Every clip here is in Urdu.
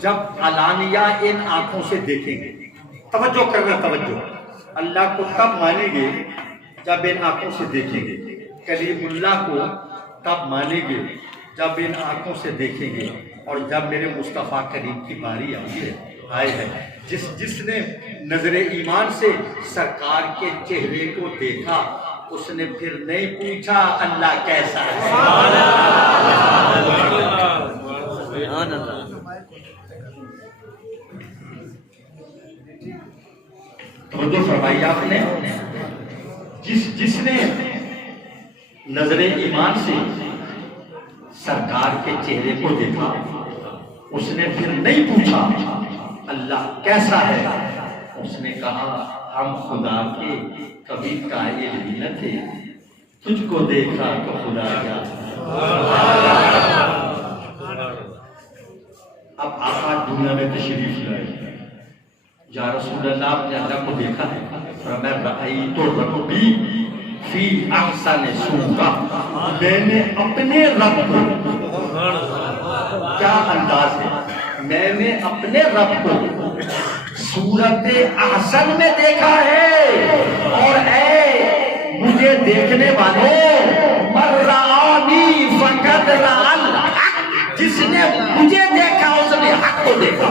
جب علانیہ ان آنکھوں سے دیکھیں گے، توجہ کرنا، توجہ، اللہ کو تب مانیں گے جب ان آنکھوں سے دیکھیں گے، کلیم اللہ کو تب مانیں گے جب ان آنکھوں سے دیکھیں گے، اور جب میرے مصطفیٰ کریم کی باری آئی ہے، جس نے نظر ایمان سے سرکار کے چہرے کو دیکھا، اس نے پھر نہیں پوچھا اللہ کیسا ہے۔ توجہ فرمائی آپ نے، جس نے نظر ایمان سے سرکار کے چہرے کو دیکھا، اس نے پھر نہیں پوچھا اللہ کیسا ہے، اس نے کہا ہم خدا کے کبھی قائل بھی نہ تھے، تجھ کو دیکھا تو خدا کیا۔ اب آقا دنیا میں تشریف لائے، یا رسول اللہ آپ نے اللہ کو دیکھا ہے؟ فرمایا رأیت ربی فی احسن صورہ، میں نے اپنے رب کو، کیا انداز ہے، میں نے اپنے رب کو صورت احسن میں دیکھا ہے، اور اے مجھے دیکھنے والوں، من رآنی فقد رأى الحق، جس نے مجھے دیکھا اس نے حق کو دیکھا۔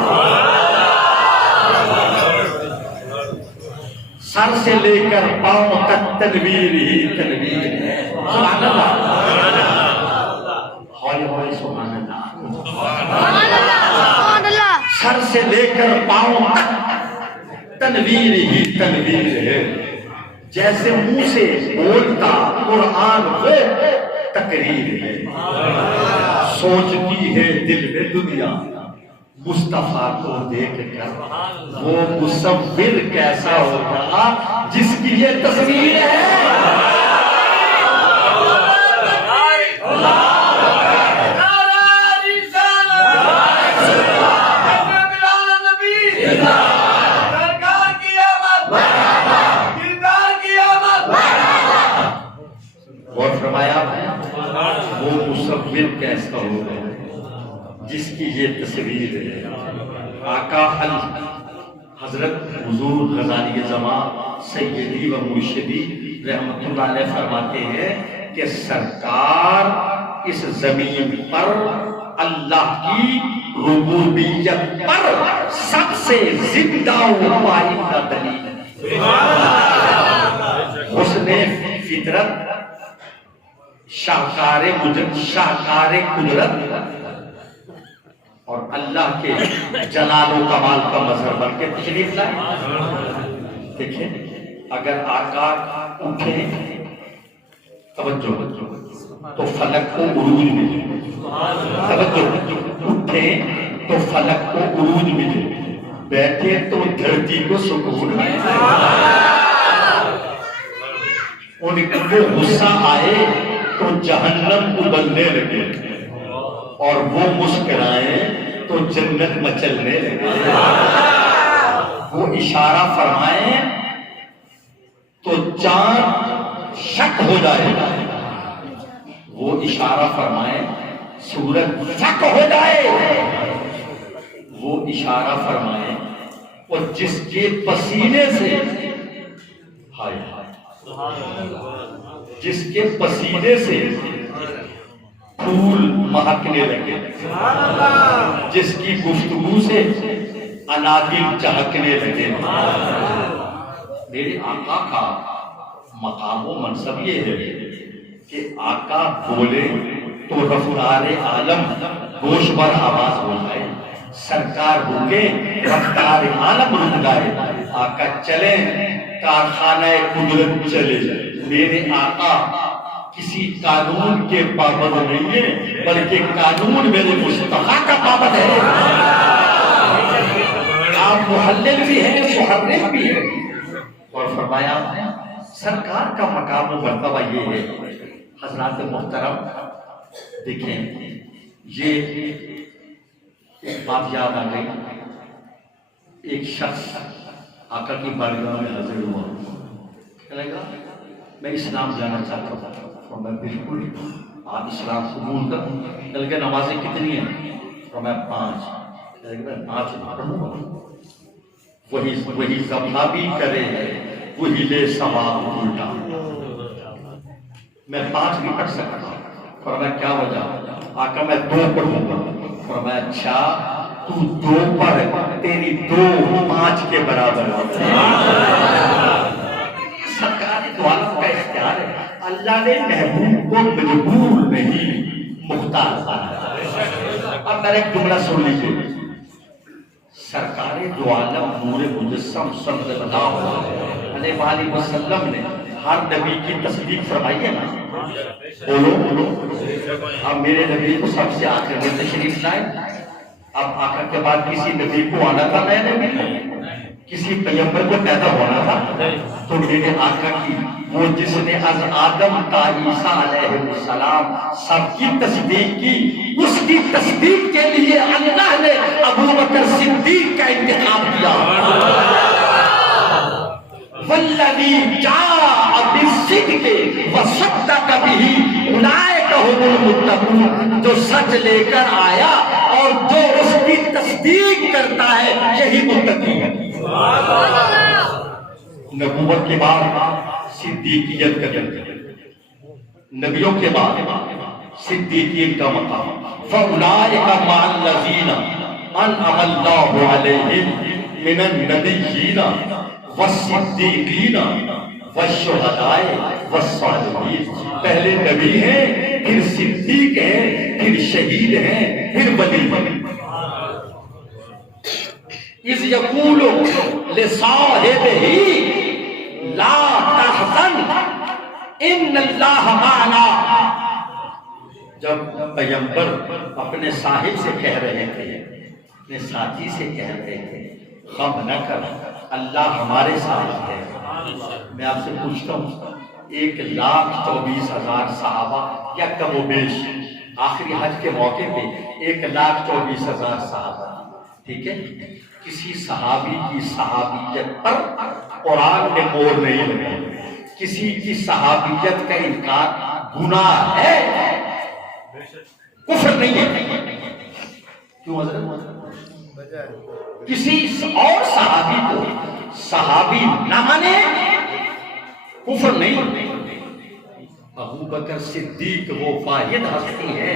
سر سے لے کر پاؤں تک تنویر ہی تنویر ہے، سبحان اللہ، ہولے ہولے سبحان اللہ، سر سے لے کر پاؤں تک تنویر ہی تنویر ہے، جیسے منہ سے بولتا قرآن وہ تقریر ہے، سوچتی ہے دل میں دنیا مصطفیٰ کو دیکھ کر وہ مصور کیسا ہوگا جس کی یہ تصویر ہے۔ اور فرمایا وہ مصور کیسا ہوگا جس کی یہ تصویر ہے۔ آقا حضرت حضور غزالی زمان سیدی و مرشدی رحمت اللہ علیہ فرماتے ہیں کہ سرکار اس زمین پر اللہ کی ربوبیت پر سب سے زندہ و پائندہ دلیل، حسن فطرت، شاہکار قدرت، اور اللہ کے جلال و کمال کا مظہر بن کے تشریف لائے۔ دیکھیں اگر آقا اٹھیں، توجہ، تو فلک کو عروج ملے، توجہ، اٹھیں تو فلک کو عروج ملے، بیٹھے تو دھرتی کو سکون ملے، ان کو غصہ آئے تو جہنم ابلنے لگے، اور وہ مسکرائیں تو جنت مچلنے لگے، وہ اشارہ فرمائیں تو چاند شک ہو جائے، وہ اشارہ فرمائیں سورج شک ہو جائے، وہ اشارہ فرمائیں اور جس کے پسینے سے، ہائے جس کے پسینے سے پھول مہکنے لگے، جس کی گفتگو سے اناگل چہکنے لگے۔ میرے آقا کا مقام و منصب یہ ہے کہ آقا بولے تو رفتار عالم گوش بر آواز ہو جائے، سرکار رکے رفتار عالم رک جائے، آقا چلے کارخانہ قدرت چلے جائے۔ میرے آقا کسی قانون کے پابند نہیں ہے، بلکہ قانون میرے مصطفیٰ کا پابند ہے۔ آپ محلل بھی ہیں، محرم بھی ہیں۔ اور فرمایا سرکار کا مقام و مرتبہ یہ ہے۔ حضرات محترم دیکھیں، یہ ایک بات یاد آ گئی، ایک شخص آقا کی بارگاہ میں حاضر ہوا، کہنے لگا میں اسلام جانا چاہتا تھا، اور میں بالکل آپ اسلام قبول کر۔ کہنے لگا نمازیں کتنی ہیں؟ اور میں 5۔ وہی ذبح کرے وہی لے ثواب الٹا. میں 5 نہیں پڑھ سکتا. فرمایا کیا وجہ؟ آقا میں 2 پڑھوں گا. فرمایا اچھا تو 2 پڑھ، تیری 2 5 کے برابر ہے. سرکار دو عالم کا اختیار ہے. اللہ نے محبوب کو مجبور نہیں مختار بنایا. اب میرا ایک جملہ سن لیجیے. سرکار دو عالم نور مجسم صلی اللہ علیہ وسلم نے ہر نبی کی تصدیق فرمائی ہے نا. بولو. اب میرے نبی کو سب سے آخر میں تشریف لائے. اب آقا کے بعد کسی نبی کو آنا تھا نیا نبی، کسی پیغمبر کو پیدا ہونا تھا. تو میرے آقا کی وہ جس نے از آدم تا عیسیٰ علیہ السلام سب کی تصدیق کی، اس کی تصدیق کے لیے اللہ نے ابو بکر صدیق کا انتخاب کیا. والذی جاء بالصدق وصدق بہ اولئک ھم المتقون. جو سچ لے کر آیا اور جو اس کی تصدیق کرتا ہے یہی متقی ہے. نبوت کے بعد صدیقیت کا درجہ، نبیوں کے بعد صدیقیت کا مقام. فَأُولَٰئِكَ مَعَ الَّذِينَ أَنْعَمَ اللَّهُ عَلَيْهِمْ مِنَ النَّبِيِّينَ وَالصِّدِّيقِينَ وَالشُّهَدَاءِ وَالصَّالِحِينَ. پہلے نبی ہیں، پھر صدیق ہیں، پھر شہید ہیں، پھر ولی ہیں. اِذْ يَقُولُ لِصَاحِبِهِ لا تحزن ان اللہ معنا. جب پیغمبر اپنے صاحب سے کہہ رہے تھے، اپنے ساتھی سے کہہ رہے تھے غم نہ کر اللہ ہمارے ساتھ ہے. میں آپ سے پوچھتا ہوں 1,24,000 صحابہ یا کم و بیش آخری حج کے موقع پہ 1,24,000 صحابہ، ٹھیک ہے. کسی صحابی کی صحابیت پر قرآن نے مور نہیں لگائی. کسی کی صحابیت کا انکار گناہ ہے، کفر نہیں ہے. کیوں حضرت؟ کسی اور صحابی کو صحابی نہ مانے کفر نہیں. ابو بکر صدیق وہ واحد ہستی ہے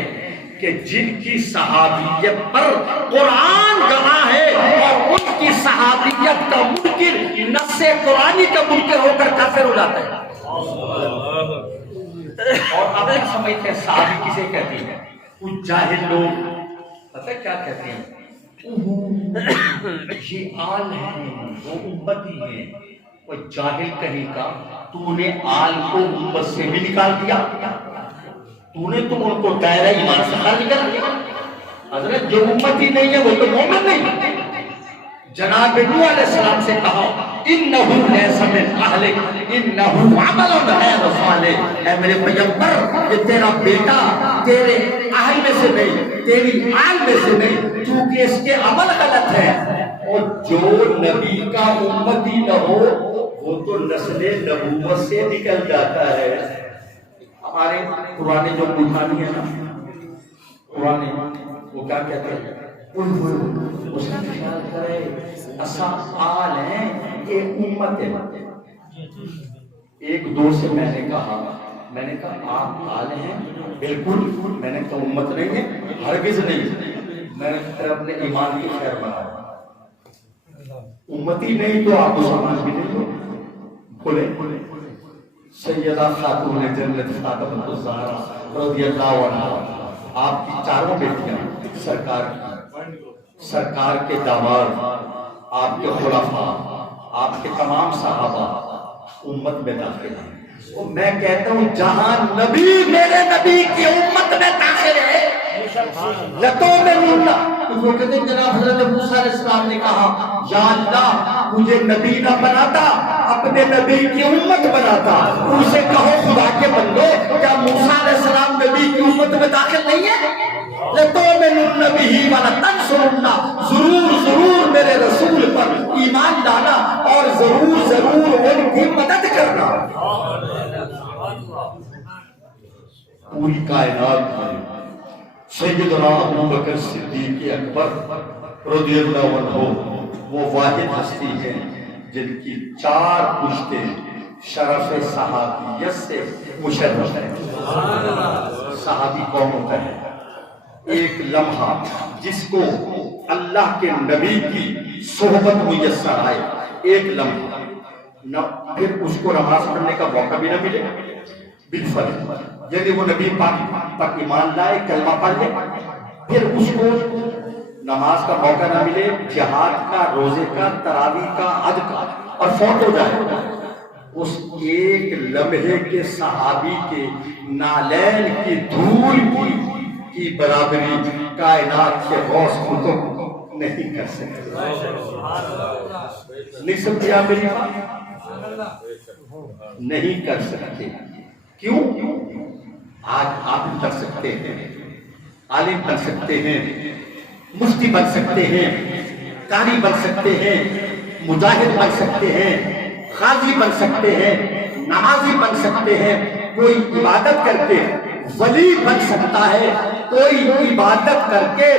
کہ جن کی صحابیت پر قرآن گواہ ہے اور ان کی صحابیت کا منکر نص قرآنی کا منکر ہو کر کافر ہو جاتا ہے. اور اب تک سمجھتے ہیں صحابی کسے کہتے ہیں؟ کچھ جاہل لوگ پتہ کیا کہتے ہیں؟ یہ آل ہیں، وہ امتی ہیں. وہ جاہل کہیں کا تو نے آل کو امت سے بھی نکال دیا، تو نے تو ان کو دائرہ ایمان سے خارج کر دیا. حضرت جو امتی نہیں ہے وہ تو مومن نہیں. جناب نوح علیہ السلام سے کہا انہو لیس من اہلک انہو عمل غیر صالح. اے میرے پیغمبر یہ تیرا بیٹا تیرے اہل میں سے نہیں، تیری آل میں سے نہیں، کیونکہ اس کے عمل غلط ہے. اور جو نبی کا امتی نہ ہو وہ تو نسل نبوت سے نکل جاتا ہے. ہمارے پرانے جو بخاری ہے نا، پرانے وہ کیا کہتے ہیں؟ اس کا خیال کرے اسا آل ہیں، یہ امت ہے. ایک دو سے میں نے کہا آپ آل ہیں؟ بالکل. میں نے کہا امت نہیں ہے، ہرگز نہیں. میں نے اپنے ایمان کی خیر بنایا. امتی نہیں تو آپ مسلمان بھی نہیں ہو. بولے سیدہ خاتون جنت فاطمہ الزہرا رضی اللہ عنہا، آپ کی 4 بیٹیاں سرکار کے داماد، آپ کے خلفاء، آپ کے تمام صحابہ امت میں داخل ہیں. میں کہتا ہوں جہاں نبی میرے نبی کی امت میں داخل ہے لتوں میں نورنا. وہ کہتے ہیں جناب حضرت موسیٰ علیہ السلام نے کہا یا اللہ مجھے نبی نہ بناتا، اپنے نبی کی امت بناتا. ان سے کہو خدا کے بندو کیا موسیٰ علیہ السلام نبی کی امت میں داخل نہیں ہے؟ لَتُؤْمِنُنَّ بِهِ وَلَتَنْصُرُنَّ. ضرور میرے رسول پر ایمان لانا اور ضرور ان کی مدد کرنا. پوری کائنات میں سیدنا ابو بکر صدیق اکبر رضی اللہ عنہ وہ واحد ہستی ہیں جن کی 4 پشتیں شرف صحابیت سے مشرف ہیں. صحابی کون ہوتا ہے؟ ایک لمحہ جس کو اللہ کے نبی کی صحبت میسر آئے، ایک لمحہ پھر اس کو نماز پڑھنے کا موقع بھی نہ ملے بالفرض، یعنی وہ نبی پاک پر ایمان لائے، کلمہ پڑھ لے، پھر اس کو نماز کا موقع نہ ملے، جہاد کا، روزے کا، تراویح کا، حج کا، اور فوت ہو جائے. اس ایک لمحے کے صحابی کے نالین کی دھول کی برابری کائنات کے غوث قطب نہیں کر سکتے. نہیں سمجھا میری بات؟ نہیں کر سکتے. کیوں؟ آج آپ کر سکتے ہیں، عالم بن سکتے ہیں، مفتی بن سکتے ہیں، قاری بن سکتے ہیں، مجاہد بن سکتے ہیں، غازی بن سکتے ہیں، نمازی بن سکتے ہیں، کوئی عبادت کر کے ولی بن سکتا ہے، کوئی عبادت کر کے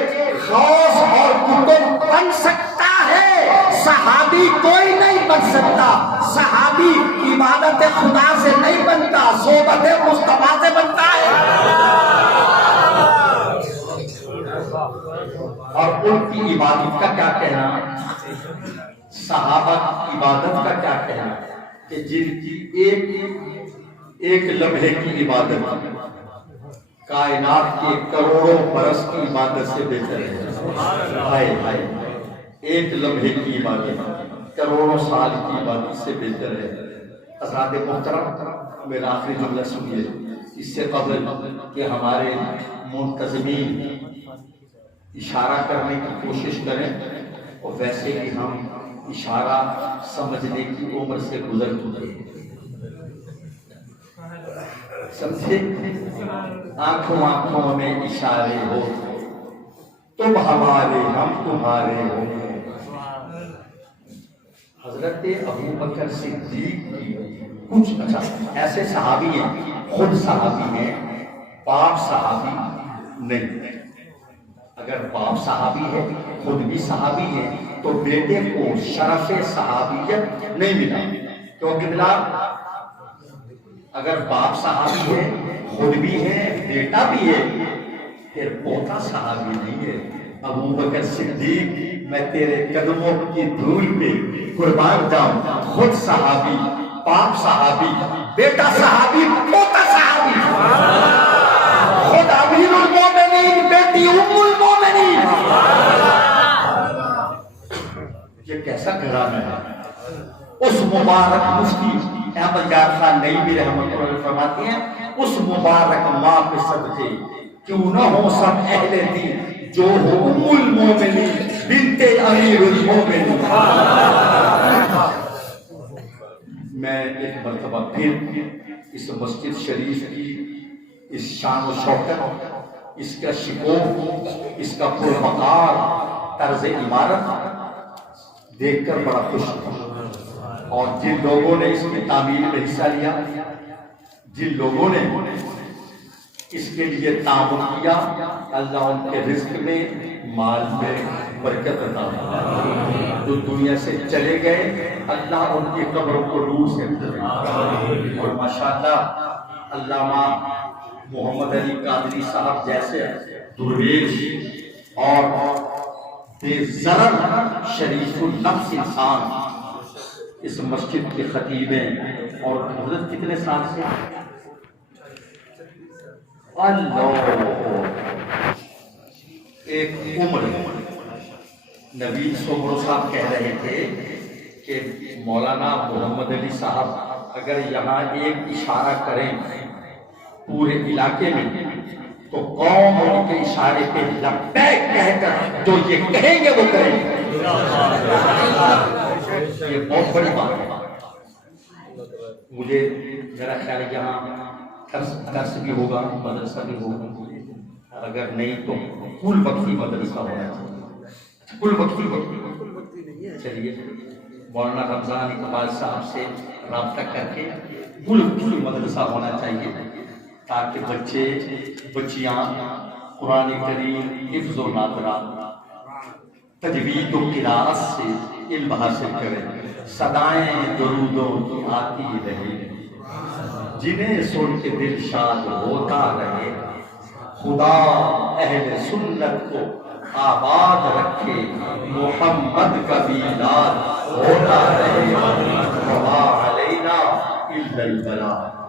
غوث اور قطب بن سکتا ہے. صحابی کوئی نہیں بن سکتا. صحابی عبادت خدا سے نہیں بنتا، صحبت مصطفیٰ سے بنتا ہے. اور ان کی عبادت کا کیا کہنا، صحابہ عبادت کا کیا کہنا کہ جن کی ایک لمحے کی عبادت کائنات کے کروڑوں برس کی عبادت سے بہتر ہے. ایک لمحے کی عبادت کروڑوں سال کی عبادت سے بہتر ہے. حضرات محترم، میرا آخری جملہ سنیے. اس سے قبل کہ ہمارے منتظمین اشارہ کرنے کی کوشش کریں، اور ویسے ہی ہم اشارہ سمجھنے کی عمر سے گزر چکے ہیں، سمجھے؟ آنکھوں میں اشارے ہو، تم ہمارے ہم تمہارے ہو. حضرت ابو بکر صدیق کی کچھ اچھا ایسے صحابی ہیں، خود صحابی ہیں، باپ صحابی نہیں. اگر باپ صحابی ہے، خود بھی صحابی ہے، تو بیٹے کو شرف صحابیت نہیں ملا. کیونکہ ملا؟ اگر باپ صحابی ہے، خود بھی ہے، بیٹا بھی ہے، پھر پوتا صحابی نہیں ہے. ابو بکر صدیق، میں تیرے قدموں کی دھول پہ قربان جاؤں، خود صحابی، باپ صحابی، بیٹا صحابی، پوتا صحابی، خود امیر المومنین، بیٹی ام المومنین. یہ کیسا گھرانہ ہے؟ اس مبارک مفتی احمد یار خان نعیمی رحمۃ اللہ علیہ فرماتے ہیں، اس مبارک ماں کے صدقے کیوں نہ ہو سب اہل دین، جو ہو ام المومنین بنت امیر المومنین. میں ایک مرتبہ پھر اس مسجد شریف کی اس شان و شوکت، اس کا شکوہ، اس کا پروقار طرز عمارت دیکھ کر بڑا خوش ہوں. اور جن لوگوں نے اس کی تعمیر میں حصہ لیا، جن لوگوں نے اس کے لیے تعاون کیا، اللہ ان کے رزق میں، مال میں برکت عطا فرمائے. جو دنیا سے چلے گئے، اللہ ان کی قبروں کو نور سے بھرے. اور ماشاءاللہ علامہ محمد علی قادری صاحب جیسے درویش اور بے ضرر شریف النفس انسان اس مسجد کے خطیب ہیں. اور حضرت کتنے سال سے؟ اللہ، ایک عمر. نوید سومرو صاحب کہہ رہے تھے کہ مولانا محمد علی صاحب اگر یہاں ایک اشارہ کریں پورے علاقے میں، تو قوم ان کے اشارے پہ لبیک کہہ کر جو یہ کہیں گے وہ کریں گے. یہ بہت بڑی بات ہے. مجھے میرا خیال ہے یہاں درس بھی ہوگا، مدرسہ بھی ہوگا، اگر نہیں تو کل وقتی مدرسہ ہونا چاہیے. کل وقتی چلیے مولانا رمضان اقبال صاحب سے رابطہ کر کے کل وقتی مدرسہ ہونا چاہیے، تاکہ بچے بچیاں قرآن کریم حفظ و نادرات تجوید و قراءت سے علم حاصل کریں، صدائیں درودوں کی آتی رہے، جنہیں سن کے دل شاد ہوتا رہے، خدا اہل سنت کو آباد رکھے، محمد کا میلاد ہوتا رہے، وما علینا الا البلاغ۔